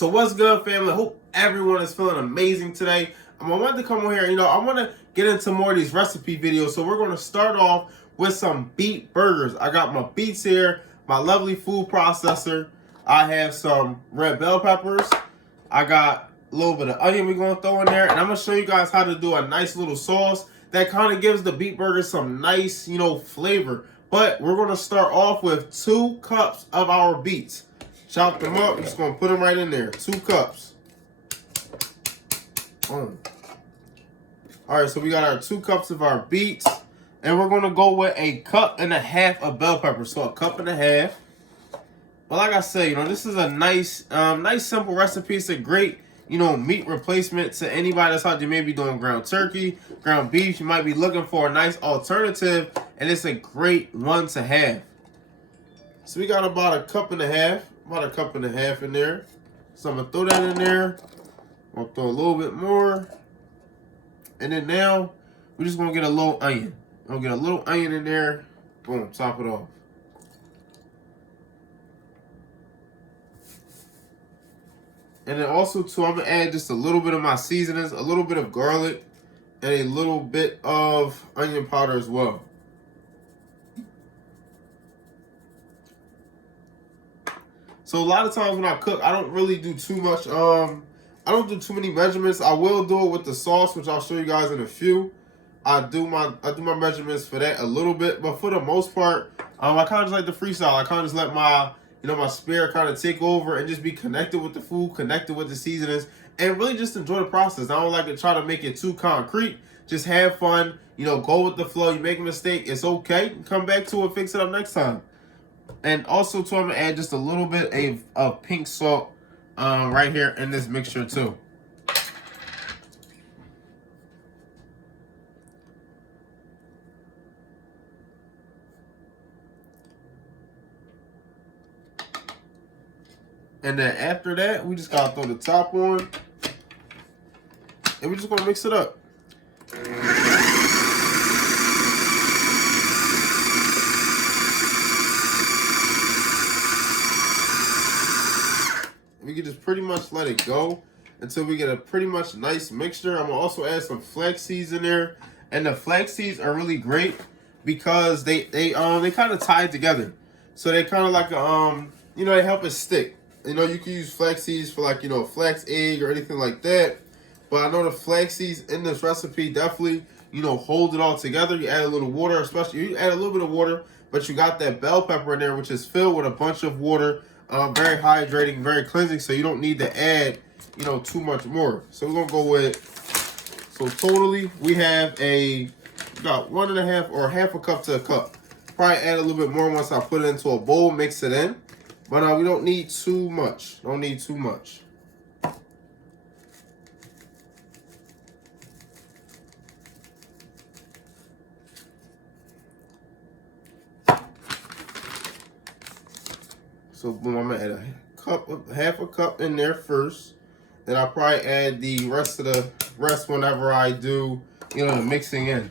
So what's good, family? Hope everyone is feeling amazing today. I wanted to come on here, I want to get into more of these recipe videos. So we're going to start off with some beet burgers. I got my beets here, my lovely food processor. I have some red bell peppers. I got a little bit of onion we're going to throw in there. And I'm going to show you guys how to do a nice little sauce that kind of gives the beet burgers some nice, flavor. But we're going to start off with 2 cups of our beets. Chop them up. I'm just going to put them right in there. 2 cups. Boom. All right, so we got our 2 cups of our beets. And we're going to go with 1.5 cups of bell peppers. So 1.5 cups. But like I say, this is a nice simple recipe. It's a great, meat replacement to anybody that's out there maybe doing ground turkey, ground beef. You might be looking for a nice alternative, and it's a great one to have. So we got about 1.5 cups in there. So I'm gonna throw that in there. I'm gonna throw a little bit more, and then now we're just gonna get a little onion. I'm gonna get a little onion in there. Boom, top it off. And then also too, I'm gonna add just a little bit of my seasonings, a little bit of garlic, and a little bit of onion powder as well. So a lot of times when I cook, I don't really do too much. I don't do too many measurements. I will do it with the sauce, which I'll show you guys in a few. I do my measurements for that a little bit, but for the most part, I kind of just like the freestyle. I kind of just let my my spirit kind of take over and just be connected with the food, connected with the seasonings, and really just enjoy the process. I don't like to try to make it too concrete. Just have fun, go with the flow. You make a mistake, it's okay. Come back to it, fix it up next time. And also too, I'm gonna add just a little bit of pink salt right here in this mixture too. And then after that, we just gotta throw the top on, and we're just gonna mix it up. We can just pretty much let it go until we get a pretty much nice mixture. I'm gonna also add some flax seeds in there, and the flax seeds are really great because they kind of tie together, so they kind of like they help it stick. You can use flax seeds for like flax egg or anything like that, but I know the flax seeds in this recipe definitely hold it all together. You add a little water, especially you add a little bit of water, but you got that bell pepper in there, which is filled with a bunch of water. Very hydrating, very cleansing, so you don't need to add, too much more. So we're gonna go with, so totally we have about 1.5 or 1/2 cup to a cup. Probably add a little bit more once I put it into a bowl, mix it in. But we don't need too much. Don't need too much. So boom, I'm gonna add 1/2 cup in there first. Then I'll probably add the rest whenever I do, the mixing in.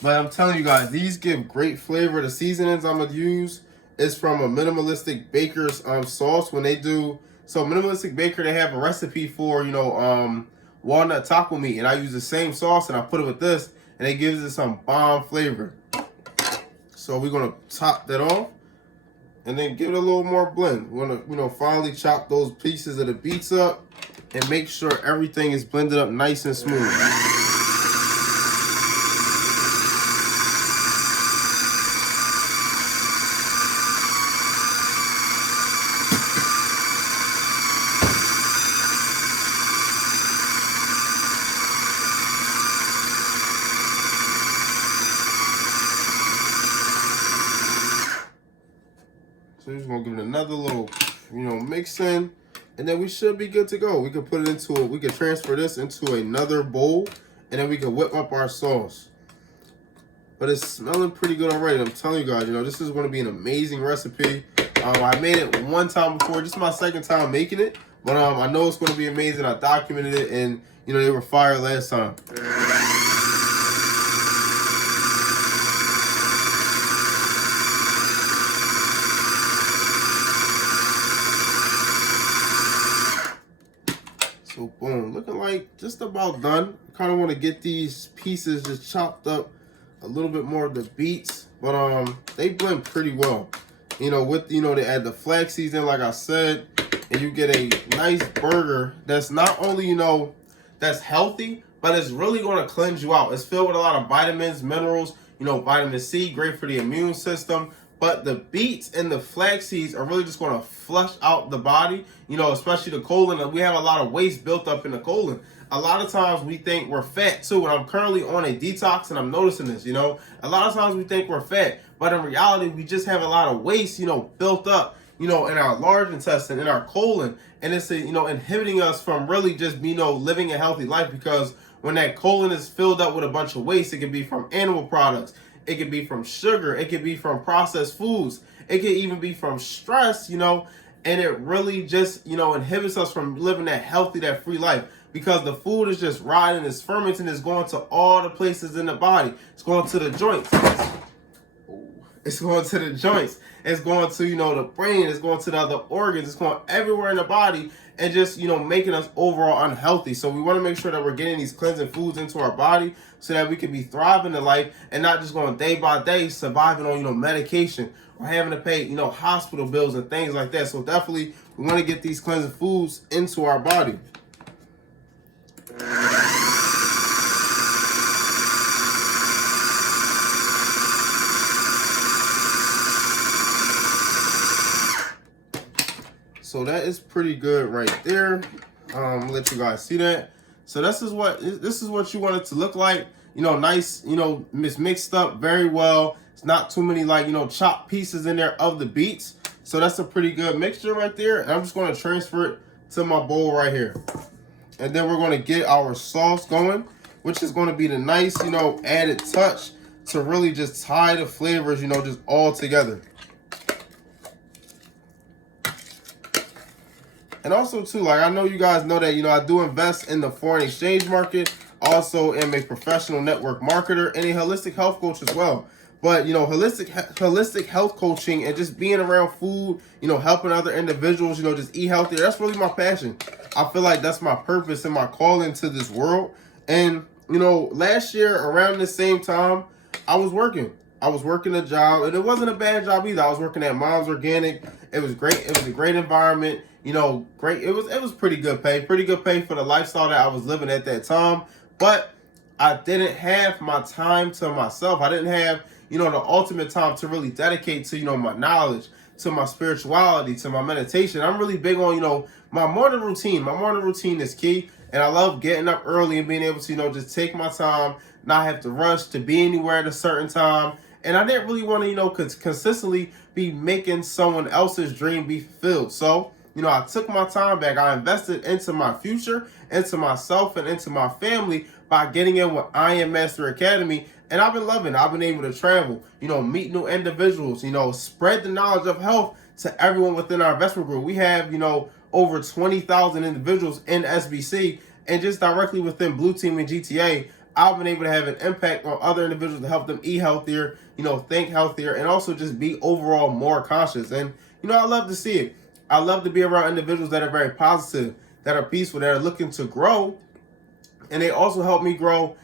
But I'm telling you guys, these give great flavor. The seasonings I'm gonna use is from a Minimalistic Baker's sauce. When they do, so Minimalistic Baker, they have a recipe for walnut taco meat, and I use the same sauce and I put it with this, and it gives it some bomb flavor. So we're gonna top that off and then give it a little more blend. We're gonna finally chop those pieces of the beets up and make sure everything is blended up nice and smooth. So we're just gonna give it another little, mix in, and then we should be good to go. We can put it into we can transfer this into another bowl, and then we can whip up our sauce. But it's smelling pretty good already. I'm telling you guys, this is gonna be an amazing recipe. I made it one time before, just my second time making it, but I know it's gonna be amazing. I documented it, and they were fire last time. So boom, looking like just about done. Kind of want to get these pieces just chopped up a little bit more of the beets, but they blend pretty well. You know, with they add the flax seeds in, like I said, and you get a nice burger that's not only that's healthy, but it's really going to cleanse you out. It's filled with a lot of vitamins, minerals. Vitamin C, great for the immune system. But the beets and the flax seeds are really just going to flush out the body, especially the colon. We have a lot of waste built up in the colon. A lot of times we think we're fat too, and I'm currently on a detox and I'm noticing this, A lot of times we think we're fat, but in reality we just have a lot of waste, built up, in our large intestine, in our colon, and it's, inhibiting us from really just, living a healthy life, because when that colon is filled up with a bunch of waste, it can be from animal products, it could be from sugar, it could be from processed foods, it could even be from stress, and it really just, inhibits us from living that healthy, that free life, because the food is just rotting, it's fermenting, it's going to all the places in the body. It's going to the joints. It's going to the joints. It's going to, the brain. It's going to the other organs. It's going everywhere in the body, and just, making us overall unhealthy. So we want to make sure that we're getting these cleansing foods into our body so that we can be thriving in life and not just going day by day surviving on, medication or having to pay, hospital bills and things like that. So definitely we want to get these cleansing foods into our body. So that is pretty good right there. Let you guys see that. So this is what you want it to look like. Nice, it's mixed up very well. It's not too many chopped pieces in there of the beets. So that's a pretty good mixture right there. And I'm just going to transfer it to my bowl right here. And then we're going to get our sauce going, which is going to be the nice, added touch to really just tie the flavors, just all together. And also too, I know you guys know that, I do invest in the foreign exchange market. Also am a professional network marketer and a holistic health coach as well. But, holistic health coaching and just being around food, helping other individuals, just eat healthier. That's really my passion. I feel like that's my purpose and my calling to this world. And, last year around the same time, I was working a job, and it wasn't a bad job either. I was working at Mom's Organic. It was great. It was a great environment. Great. It was pretty good pay for the lifestyle that I was living at that time. But I didn't have my time to myself. I didn't have, the ultimate time to really dedicate to, my knowledge, to my spirituality, to my meditation. I'm really big on, my morning routine. My morning routine is key. And I love getting up early and being able to, just take my time, not have to rush to be anywhere at a certain time. And I didn't really want to, consistently be making someone else's dream be fulfilled. So, I took my time back. I invested into my future, into myself, and into my family by getting in with I Am Master Academy. And I've been loving it. I've been able to travel, meet new individuals, spread the knowledge of health to everyone within our investment group. We have, over 20,000 individuals in SBC, and just directly within Blue Team and GTA, I've been able to have an impact on other individuals to help them eat healthier, think healthier, and also just be overall more conscious. And, I love to see it. I love to be around individuals that are very positive, that are peaceful, that are looking to grow. And they also help me grow,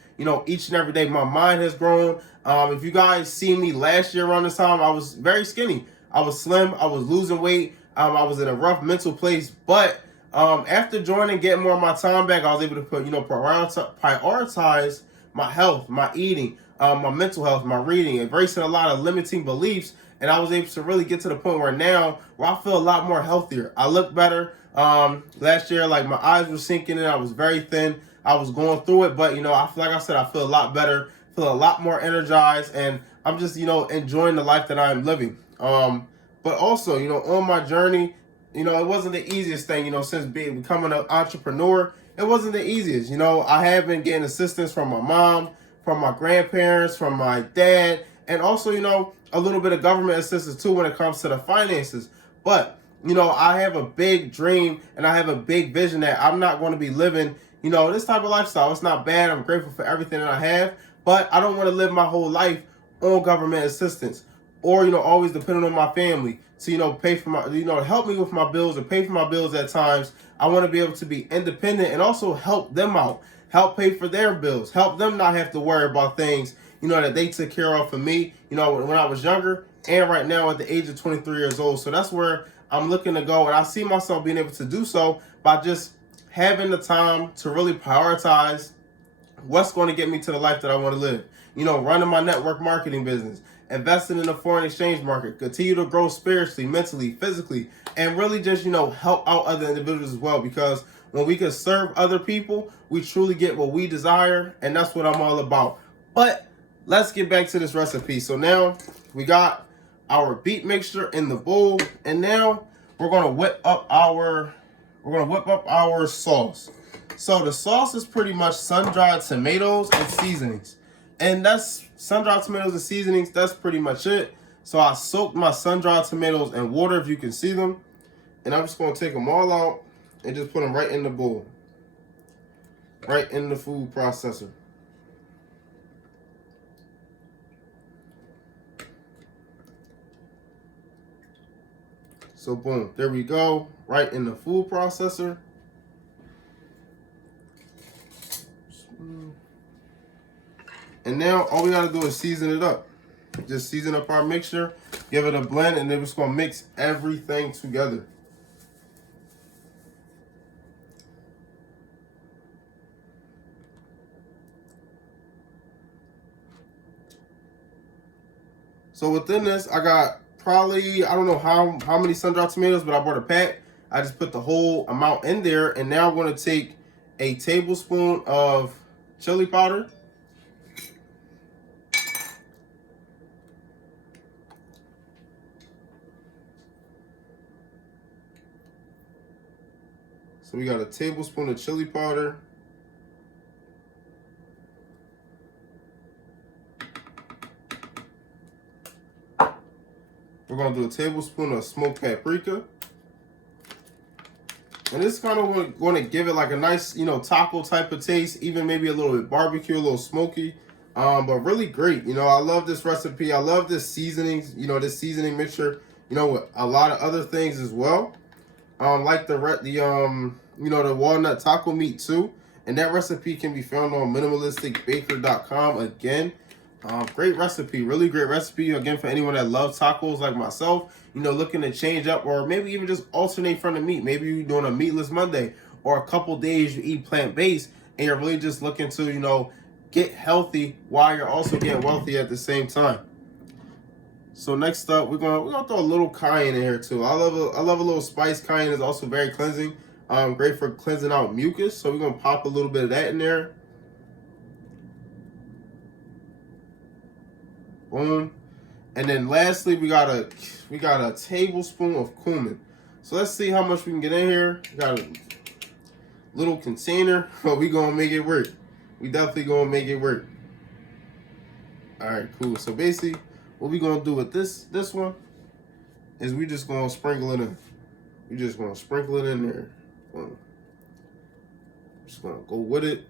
each and every day. My mind has grown. If you guys see me last year around this time, I was very skinny. I was slim. I was losing weight. I was in a rough mental place. But after joining, getting more of my time back, I was able to put, prioritize my health, my eating, my mental health, my reading, embracing a lot of limiting beliefs. And I was able to really get to the point where I feel a lot more healthier. I look better. Last year, my eyes were sinking in. I was very thin. I was going through it. But, I feel a lot better, feel a lot more energized. And I'm just, enjoying the life that I am living. But also, on my journey, it wasn't the easiest thing, since becoming an entrepreneur. It wasn't the easiest. I have been getting assistance from my mom, from my grandparents, from my dad, and also, a little bit of government assistance too when it comes to the finances. But, I have a big dream and I have a big vision that I'm not going to be living, this type of lifestyle. It's not bad. I'm grateful for everything that I have, but I don't want to live my whole life on government assistance, or, you know, always depending on my family to, you know, pay for my, you know, help me with my bills or pay for my bills at times. I want to be able to be independent and also help them out, help pay for their bills, help them not have to worry about things, you know, that they took care of for me, you know, when I was younger and right now at the age of 23 years old. So that's where I'm looking to go. And I see myself being able to do so by just having the time to really prioritize what's going to get me to the life that I want to live. You know, running my network marketing business, investing in the foreign exchange market, continue to grow spiritually, mentally, physically, and really just, you know, help out other individuals as well. Because when we can serve other people, we truly get what we desire, and that's what I'm all about. But let's get back to this recipe. So now we got our beet mixture in the bowl, and now we're gonna whip up our sauce. So the sauce is pretty much sun-dried tomatoes and seasonings. And that's sun-dried tomatoes and seasonings, that's pretty much it. So I soaked my sun-dried tomatoes in water, if you can see them. And I'm just gonna take them all out and just put them right in the bowl. Right in the food processor. So boom, there we go, right in the food processor. And now all we gotta do is season it up. Just season up our mixture, give it a blend, and then we're just gonna mix everything together. So within this, I got probably, I don't know how many sun-dried tomatoes, but I bought a pack. I just put the whole amount in there, and now I'm gonna take a tablespoon of chili powder. So we got a tablespoon of chili powder. We're gonna do a tablespoon of smoked paprika. And this is kind of going to give it like a nice, you know, taco type of taste, even maybe a little bit barbecue, a little smoky, but really great. You know, I love this recipe. I love this seasoning, you know, this seasoning mixture, you know, with a lot of other things as well. Like the you know, the walnut taco meat too. And that recipe can be found on minimalisticbaker.com again. Great recipe, really great recipe. Again, for anyone that loves tacos like myself, you know, looking to change up or maybe even just alternate from the meat. Maybe you're doing a meatless Monday or a couple days you eat plant-based and you're really just looking to, you know, get healthy while you're also getting wealthy at the same time. So next up, we're gonna throw a little cayenne in here too. I love a little spice. Cayenne is also very cleansing. Great for cleansing out mucus. So we're gonna pop a little bit of that in there. Boom. And then lastly, we got a tablespoon of cumin. So let's see how much we can get in here. We got a little container, but we gonna make it work. We definitely gonna make it work. All right, cool. So basically, what we gonna do with this one is we just gonna sprinkle it in. We just gonna sprinkle it in there. Just gonna go with it.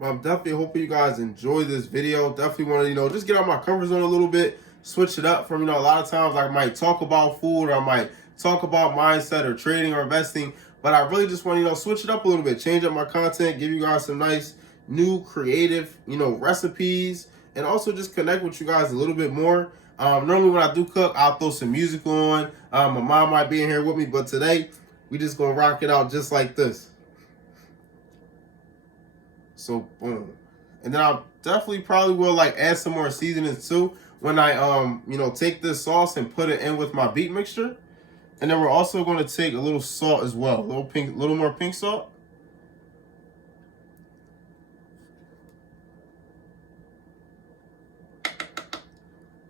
I'm definitely hoping you guys enjoy this video. Definitely want to, you know, just get out my comfort zone a little bit, switch it up from, you know, a lot of times I might talk about food or I might talk about mindset or trading or investing, but I really just want to, you know, switch it up a little bit, change up my content, give you guys some nice, new, creative, you know, recipes, and also just connect with you guys a little bit more. Normally when I do cook, I'll throw some music on. My mom might be in here with me, but today we just gonna rock it out just like this. So boom. And then I definitely probably will like add some more seasonings too when I you know, take this sauce and put it in with my beet mixture. And then we're also going to take a little salt as well, a little more pink salt.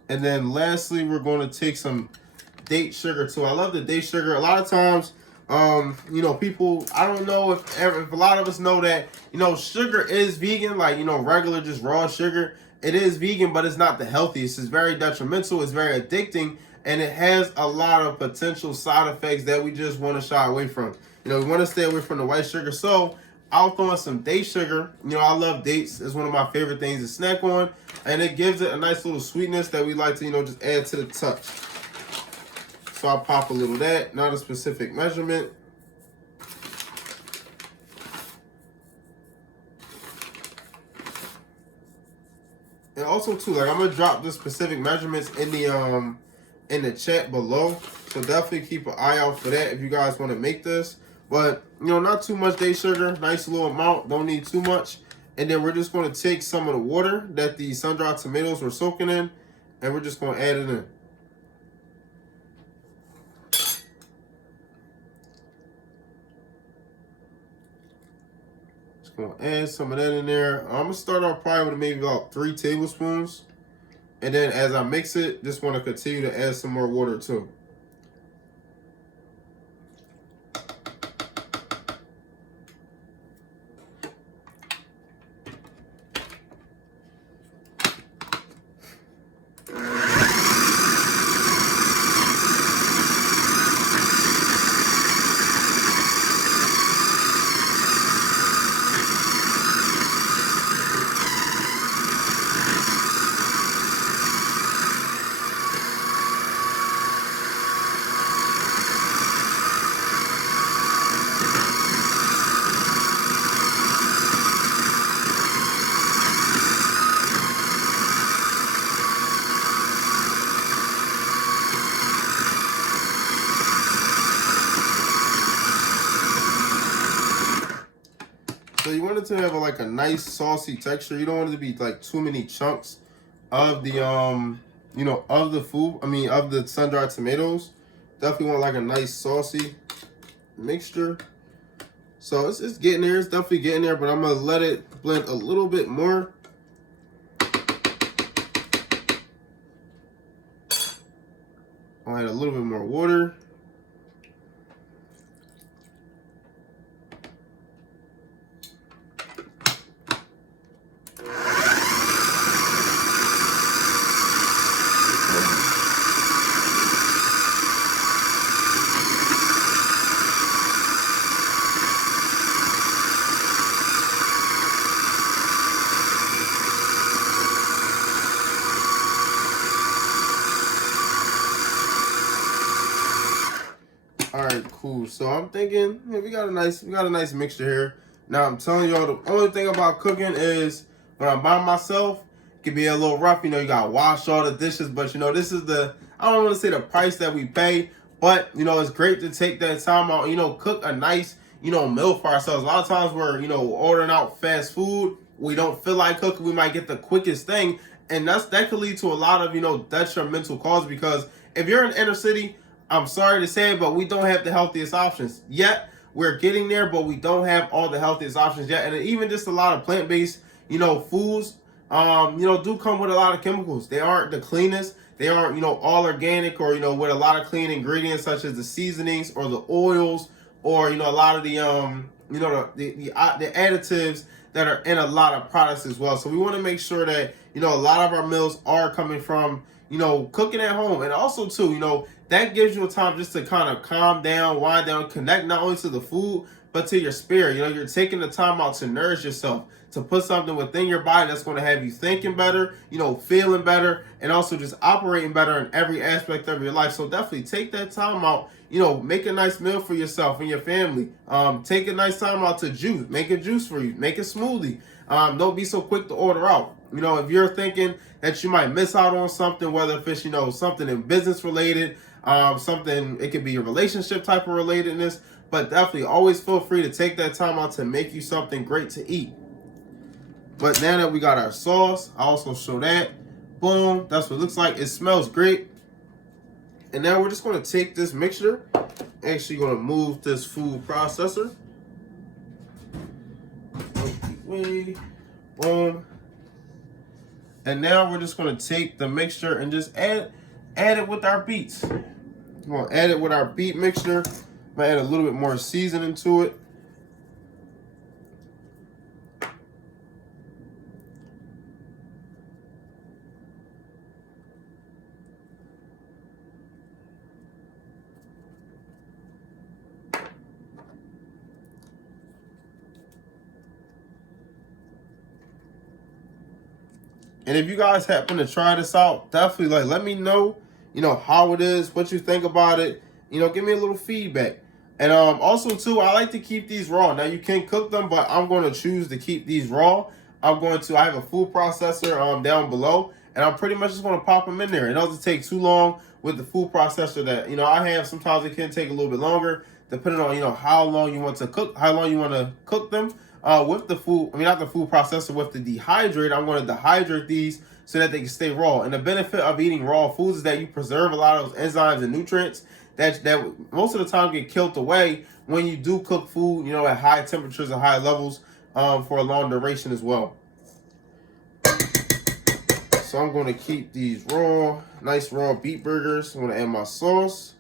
And then lastly, we're going to take some date sugar too. I love the date sugar. A lot of times, you know, people, I don't know if a lot of us know that, you know, sugar is vegan, like, you know, regular, just raw sugar. It is vegan, but it's not the healthiest. It's very detrimental. It's very addicting, and it has a lot of potential side effects that we just want to shy away from. You know, we want to stay away from the white sugar. So I'll throw in some date sugar. You know, I love dates. It's one of my favorite things to snack on. And it gives it a nice little sweetness that we like to, you know, just add to the touch. So I'll pop a little of that, not a specific measurement. And also too, like I'm gonna drop the specific measurements in the chat below. So definitely keep an eye out for that if you guys want to make this. But you know, not too much date sugar, nice little amount, don't need too much. And then we're just gonna take some of the water that the sun-dried tomatoes were soaking in, and we're just gonna add it in. Just gonna add some of that in there. I'm gonna start off probably with maybe about 3 tablespoons. And then as I mix it, just want to continue to add some more water too. So you want it to have like a nice saucy texture. You don't want it to be like too many chunks of the you know, of the food. I mean, of the sun-dried tomatoes. Definitely want like a nice saucy mixture. So it's getting there. It's definitely getting there, but I'm gonna let it blend a little bit more. I'll add a little bit more water. All right, cool. So I'm thinking, yeah, we got a nice mixture here. Now I'm telling y'all, the only thing about cooking is when I'm by myself, it can be a little rough. You know, you gotta wash all the dishes, but you know, this is I don't want to say the price that we pay, but you know, it's great to take that time out. You know, cook a nice, you know, meal for ourselves. A lot of times we're, you know, ordering out fast food. We don't feel like cooking. We might get the quickest thing, and that could lead to a lot of, you know, detrimental cause, because if you're in the inner city, I'm sorry to say it, but we don't have the healthiest options yet. We're getting there, but we don't have all the healthiest options yet. And even just a lot of plant-based, you know, foods, you know, do come with a lot of chemicals. They aren't the cleanest. They aren't, you know, all organic, or, you know, with a lot of clean ingredients such as the seasonings or the oils, or, you know, a lot of the, you know, the additives that are in a lot of products as well. So we want to make sure that, you know, a lot of our meals are coming from, you know, cooking at home. And also too, you know, that gives you a time just to kind of calm down, wind down, connect not only to the food, but to your spirit. You know, you're taking the time out to nourish yourself, to put something within your body that's going to have you thinking better, you know, feeling better, and also just operating better in every aspect of your life. So definitely take that time out, you know, make a nice meal for yourself and your family. Take a nice time out to juice, make a juice for you, make a smoothie. Don't be so quick to order out. You know, if you're thinking that you might miss out on something, whether if it's, you know, something in business related, something, it could be a relationship type of relatedness, but definitely always feel free to take that time out to make you something great to eat. But now that we got our sauce, I also show that. Boom, that's what it looks like. It smells great. And now we're just going to take this mixture, actually going to move this food processor. Boom. And now we're just going to take the mixture and just add it with our beets. We're going to add it with our beet mixture. I'm going to add a little bit more seasoning to it. And if you guys happen to try this out, definitely like let me know, you know, how it is, what you think about it. You know, give me a little feedback. And also too, I like to keep these raw. Now you can cook them, but I'm going to choose to keep these raw. I have a food processor down below, and I'm pretty much just going to pop them in there. It doesn't take too long with the food processor that, you know, I have. Sometimes it can take a little bit longer depending on, you know, how long you want to cook them. With the food, I mean, not the food processor, with the dehydrator, I'm going to dehydrate these so that they can stay raw. And the benefit of eating raw foods is that you preserve a lot of those enzymes and nutrients that most of the time get killed away when you do cook food, you know, at high temperatures and high levels for a long duration as well. So I'm going to keep these raw, nice raw beet burgers. I'm going to add my sauce.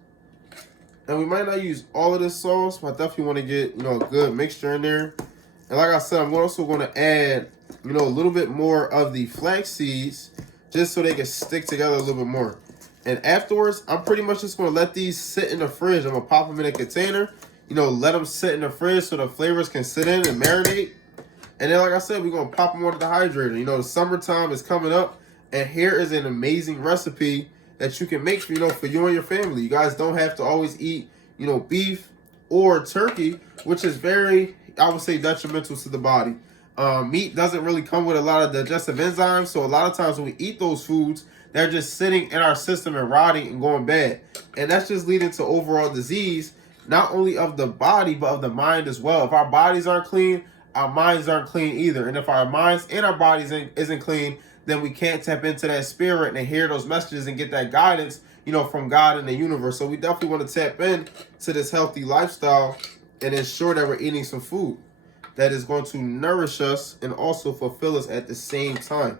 And we might not use all of this sauce, but I definitely want to get, you know, a good mixture in there. And like I said, I'm also going to add, you know, a little bit more of the flax seeds just so they can stick together a little bit more. And afterwards, I'm pretty much just going to let these sit in the fridge. I'm going to pop them in a container, you know, let them sit in the fridge so the flavors can sit in and marinate. And then, like I said, we're going to pop them on the dehydrator. You know, the summertime is coming up, and here is an amazing recipe that you can make, you know, for you and your family. You guys don't have to always eat, you know, beef or turkey, which is very, I would say, detrimental to the body. Meat doesn't really come with a lot of digestive enzymes, so a lot of times when we eat those foods, they're just sitting in our system and rotting and going bad. And that's just leading to overall disease, not only of the body, but of the mind as well. If our bodies aren't clean, our minds aren't clean either. And if our minds and our bodies isn't clean, then we can't tap into that spirit and hear those messages and get that guidance, you know, from God and the universe. So we definitely want to tap in to this healthy lifestyle and ensure that we're eating some food that is going to nourish us and also fulfill us at the same time.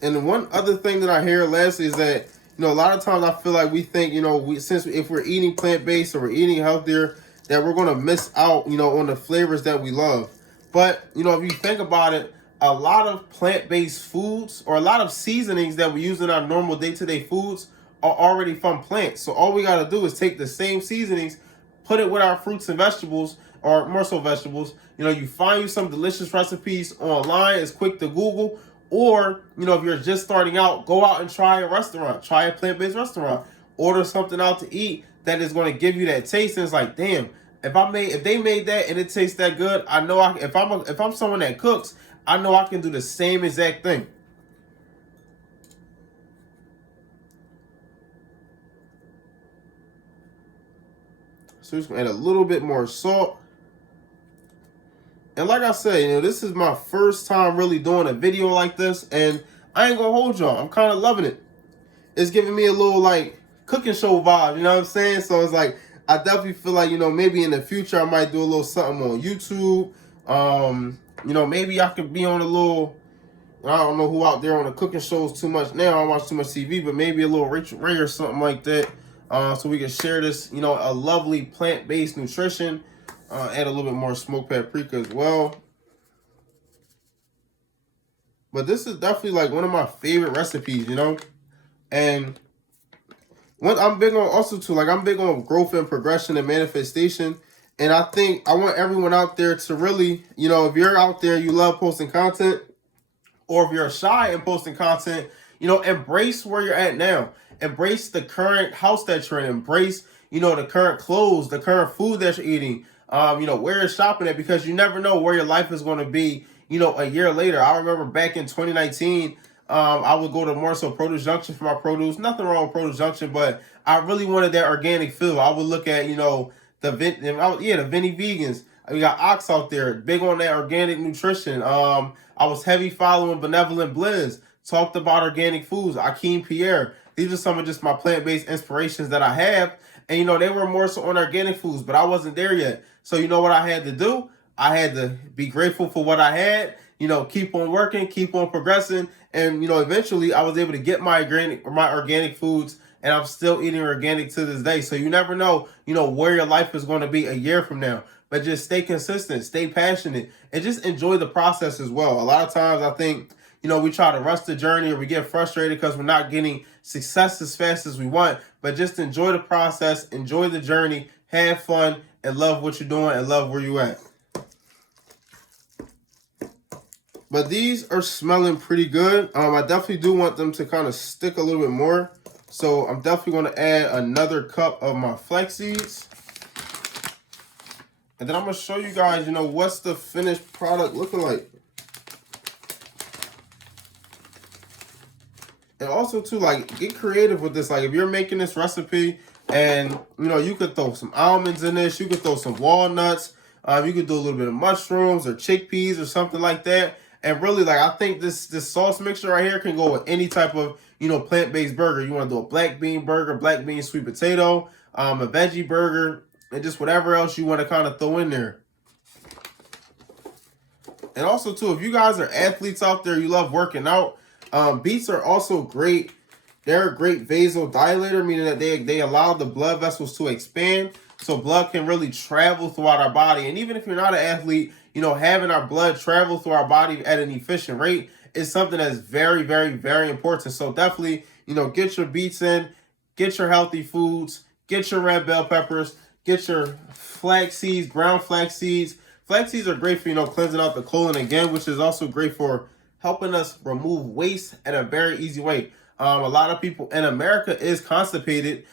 And one other thing that I hear lastly is that, you know, a lot of times I feel like we think, you know, if we're eating plant-based or we're eating healthier, that we're going to miss out, you know, on the flavors that we love. But, you know, if you think about it, a lot of plant-based foods or a lot of seasonings that we use in our normal day-to-day foods are already from plants. So all we got to do is take the same seasonings, put it with our fruits and vegetables, or more so vegetables. You know, you find you some delicious recipes online. It's quick to Google. Or, you know, if you're just starting out, go out and try a restaurant. Try a plant-based restaurant. Order something out to eat that is going to give you that taste. And it's like, damn, if they made that and it tastes that good, I know if I'm someone that cooks, I know I can do the same exact thing. So just gonna add a little bit more salt. And like I said, you know, this is my first time really doing a video like this, and I ain't gonna hold y'all. I'm kind of loving it. It's giving me a little like cooking show vibe, you know what I'm saying? So it's like, I definitely feel like, you know, maybe in the future I might do a little something on YouTube. You know, maybe I could be on a little, I don't know who out there on the cooking shows too much now. I watch too much TV, but maybe a little Rachel Ray or something like that. So we can share this, you know, a lovely plant-based nutrition. Add a little bit more smoked paprika as well. But this is definitely like one of my favorite recipes, you know. And what I'm big on also too, like I'm big on growth and progression and manifestation. And I think I want everyone out there to really, you know, if you're out there, you love posting content, or if you're shy in posting content, you know, embrace where you're at now. Embrace the current house that you're in. Embrace, you know, the current clothes, the current food that you're eating. You know, where you're shopping at, because you never know where your life is going to be, you know, a year later. I remember back in 2019, I would go to more so Produce Junction for my produce. Nothing wrong with Produce Junction, but I really wanted that organic feel. I would look at, you know, the Vinny Vegans. We got Ox out there, big on that organic nutrition. I was heavy following Benevolent Blizz, talked about organic foods, Akeem Pierre. These are some of just my plant-based inspirations that I have. And, you know, they were more so on organic foods, but I wasn't there yet. So, you know what I had to do? I had to be grateful for what I had, you know, keep on working, keep on progressing. And, you know, eventually I was able to get my organic foods, and I'm still eating organic to this day. So you never know, you know, where your life is going to be a year from now. But just stay consistent, stay passionate, and just enjoy the process as well. A lot of times I think, you know, we try to rush the journey, or we get frustrated because we're not getting success as fast as we want. But just enjoy the process, enjoy the journey, have fun, and love what you're doing and love where you're at. But these are smelling pretty good. I definitely do want them to kind of stick a little bit more. So I'm definitely going to add another cup of my flax seeds. And then I'm going to show you guys, what's the finished product looking like. And also, too, like, get creative with this. Like, if you're making this recipe and, you could throw some almonds in this. You could throw some walnuts. You could do a little bit of mushrooms or chickpeas or something like that. And really, like, I think this sauce mixture right here can go with any type of, plant-based burger. You want to do a black bean burger, black bean sweet potato, a veggie burger, and just whatever else you want to kind of throw in there. And also, too, if you guys are athletes out there, you love working out, beets are also great. They're a great vasodilator, meaning that they allow the blood vessels to expand, so blood can really travel throughout our body. And even if you're not an athlete, having our blood travel through our body at an efficient rate is something that's very, very, very important. So definitely, get your beets in, get your healthy foods, get your red bell peppers, get your flax seeds, ground flax seeds. Flax seeds are great for, cleansing out the colon again, which is also great for helping us remove waste in a very easy way. A lot of people in America is constipated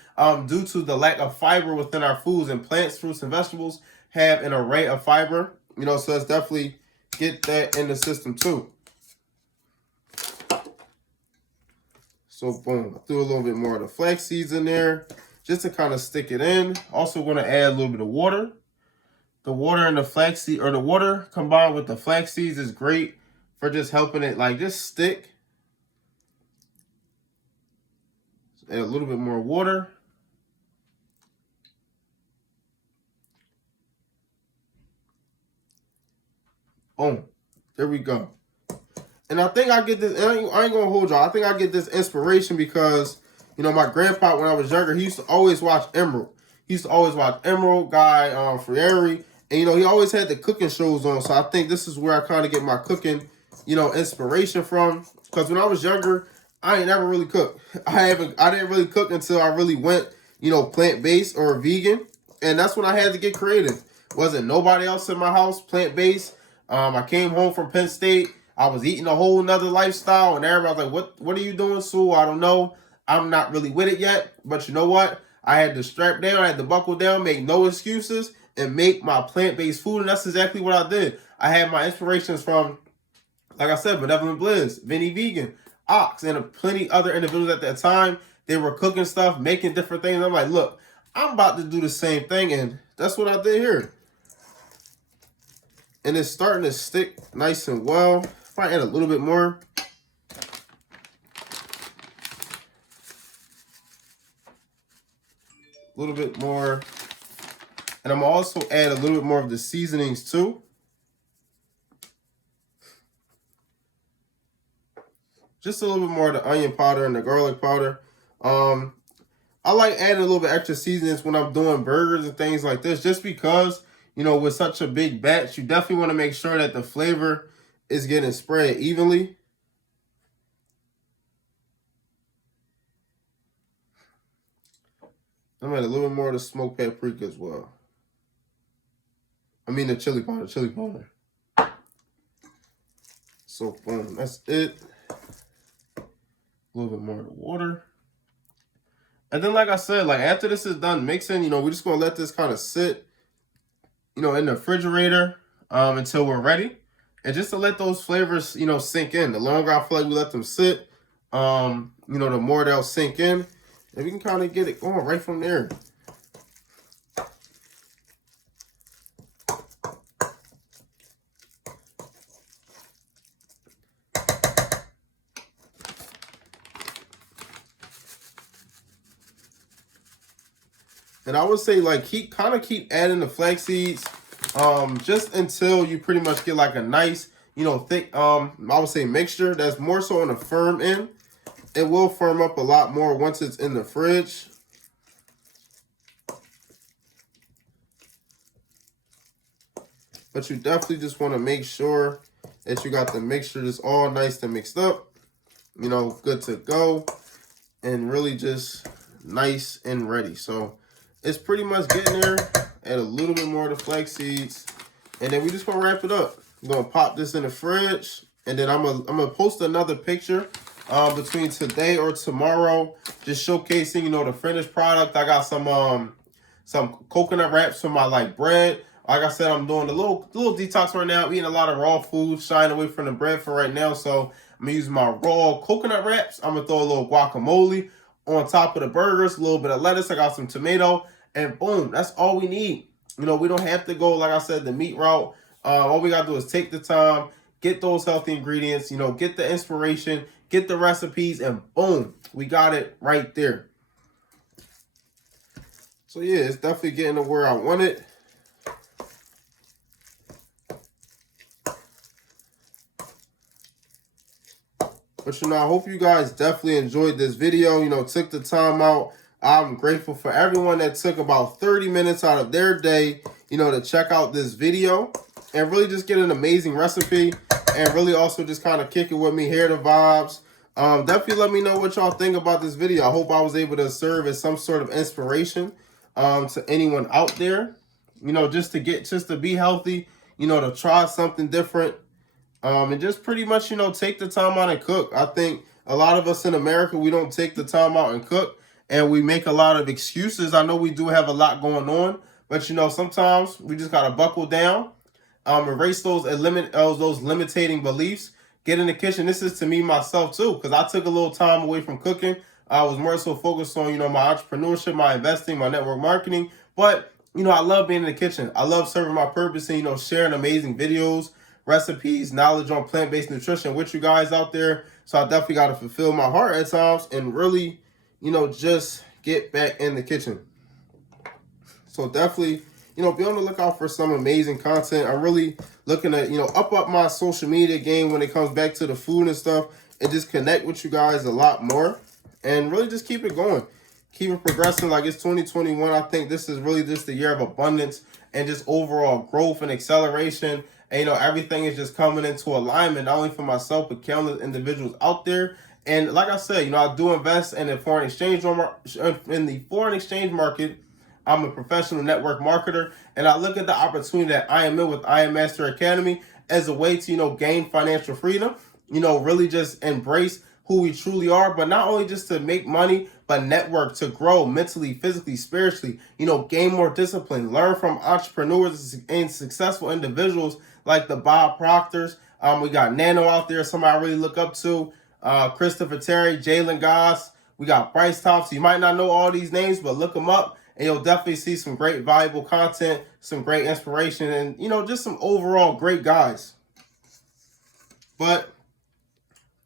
due to the lack of fiber within our foods, and plants, fruits, and vegetables have an array of fiber, so let's definitely get that in the system too. So boom, I threw a little bit more of the flax seeds in there just to kind of stick it in. Also going to add a little bit of water. The water and the flax seed, or the water combined with the flax seeds, is great for just helping it like just stick. Add a little bit more water. Boom. There we go. And I think I get this, I ain't going to hold y'all. I think I get this inspiration because, my grandpa, when I was younger, he used to always watch Emerald. He used to always watch Emerald, Guy Fieri. And, he always had the cooking shows on. So I think this is where I kind of get my cooking, inspiration from. Because when I was younger, I ain't never really cooked. I didn't really cook until I really went, plant-based or vegan. And that's when I had to get creative. Wasn't nobody else in my house plant-based. I came home from Penn State. I was eating a whole nother lifestyle. And everybody was like, what are you doing, Sue? I don't know. I'm not really with it yet. But you know what? I had to strap down. I had to buckle down, make no excuses, and make my plant-based food. And that's exactly what I did. I had my inspirations from, like I said, Benevolent Bliss, Vinny Vegan, Ox, and plenty other individuals at that time. They were cooking stuff, making different things. I'm like, look, I'm about to do the same thing, and that's what I did here. And it's starting to stick nice and well. If I add a little bit more. A little bit more. And I'm also add a little bit more of the seasonings too. Just a little bit more of the onion powder and the garlic powder. I like adding a little bit extra seasonings when I'm doing burgers and things like this, just because, with such a big batch, you definitely want to make sure that the flavor is getting spread evenly. I'm gonna add a little bit more of the smoked paprika as well. I mean the chili powder, So boom, that's it. A little bit more of the water. And then, like I said, like after this is done mixing, we're just gonna let this kind of sit, in the refrigerator until we're ready. And just to let those flavors, sink in. The longer I feel like we let them sit, the more they'll sink in. And we can kind of get it going right from there. And I would say, like, keep adding the flax seeds just until you pretty much get like a nice, thick, I would say mixture that's more so on the firm end. It will firm up a lot more once it's in the fridge. But you definitely just want to make sure that you got the mixture just all nice and mixed up, good to go, and really just nice and ready. So it's pretty much getting there. Add a little bit more of the flax seeds, and then we just gonna wrap it up. We're gonna pop this in the fridge And then I'm gonna post another picture between today or tomorrow, just showcasing, you know, the finished product. I got some coconut wraps for my like bread. Like I said, I'm doing a little detox right now. I'm eating a lot of raw food, shying away from the bread for right now. So I'm gonna use my raw coconut wraps. I'm gonna throw a little guacamole on top of the burgers, a little bit of lettuce. I got some tomato, and boom, that's all we need. You know, we don't have to go, like I said, the meat route. All we gotta do is take the time, get those healthy ingredients, you know, get the inspiration, get the recipes, and boom, we got it right there. So yeah, it's definitely getting to where I want it. But, you know, I hope you guys definitely enjoyed this video, you know, took the time out. I'm grateful for everyone that took about 30 minutes out of their day, you know, to check out this video and really just get an amazing recipe and really also just kind of kick it with me, hear the vibes. Definitely let me know what y'all think about this video. I hope I was able to serve as some sort of inspiration to anyone out there, you know, just to be healthy, you know, to try something different. And just pretty much, you know, take the time out and cook. I think a lot of us in America, we don't take the time out and cook, and we make a lot of excuses. I know we do have a lot going on, but, you know, sometimes we just got to buckle down, erase those limiting beliefs, get in the kitchen. This is to me, myself, too, because I took a little time away from cooking. I was more so focused on, you know, my entrepreneurship, my investing, my network marketing. But, you know, I love being in the kitchen. I love serving my purpose and, you know, sharing amazing videos, recipes, knowledge on plant-based nutrition with you guys out there. So I definitely got to fulfill my heart at times and really, you know, just get back in the kitchen. So definitely, you know, be on the lookout for some amazing content. I'm really looking at, you know, up my social media game when it comes back to the food and stuff, and just connect with you guys a lot more and really just keep it going. Keep it progressing like it's 2021. I think this is really just the year of abundance and just overall growth and acceleration. And, you know, everything is just coming into alignment, not only for myself, but countless individuals out there. And like I said, you know, I do invest in the foreign exchange market. I'm a professional network marketer, and I look at the opportunity that I am in with I Am Master Academy as a way to, you know, gain financial freedom, you know, really just embrace who we truly are, but not only just to make money, but network, to grow mentally, physically, spiritually, you know, gain more discipline, learn from entrepreneurs and successful individuals like the Bob Proctors. We got Nano out there, somebody I really look up to, Christopher Terry, Jalen Goss. We got Bryce Thompson. You might not know all these names, but look them up, and you'll definitely see some great valuable content, some great inspiration, and, you know, just some overall great guys. But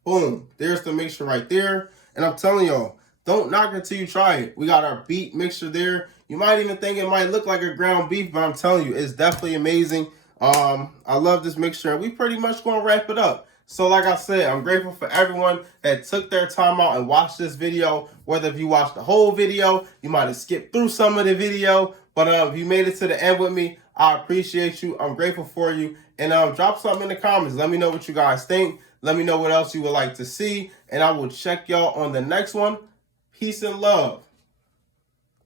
boom, there's the mixture right there. And I'm telling y'all, don't knock it till you try it. We got our beet mixture there. You might even think it might look like a ground beef, but I'm telling you, it's definitely amazing. I love this mixture, and we pretty much gonna wrap it up. So like I said, I'm grateful for everyone that took their time out and watched this video. Whether if you watched the whole video, you might have skipped through some of the video, but if you made it to the end with me, I appreciate you. I'm grateful for you. And drop something in the comments. Let me know what you guys think. Let me know what else you would like to see, and I will check y'all on the next one. Peace and love.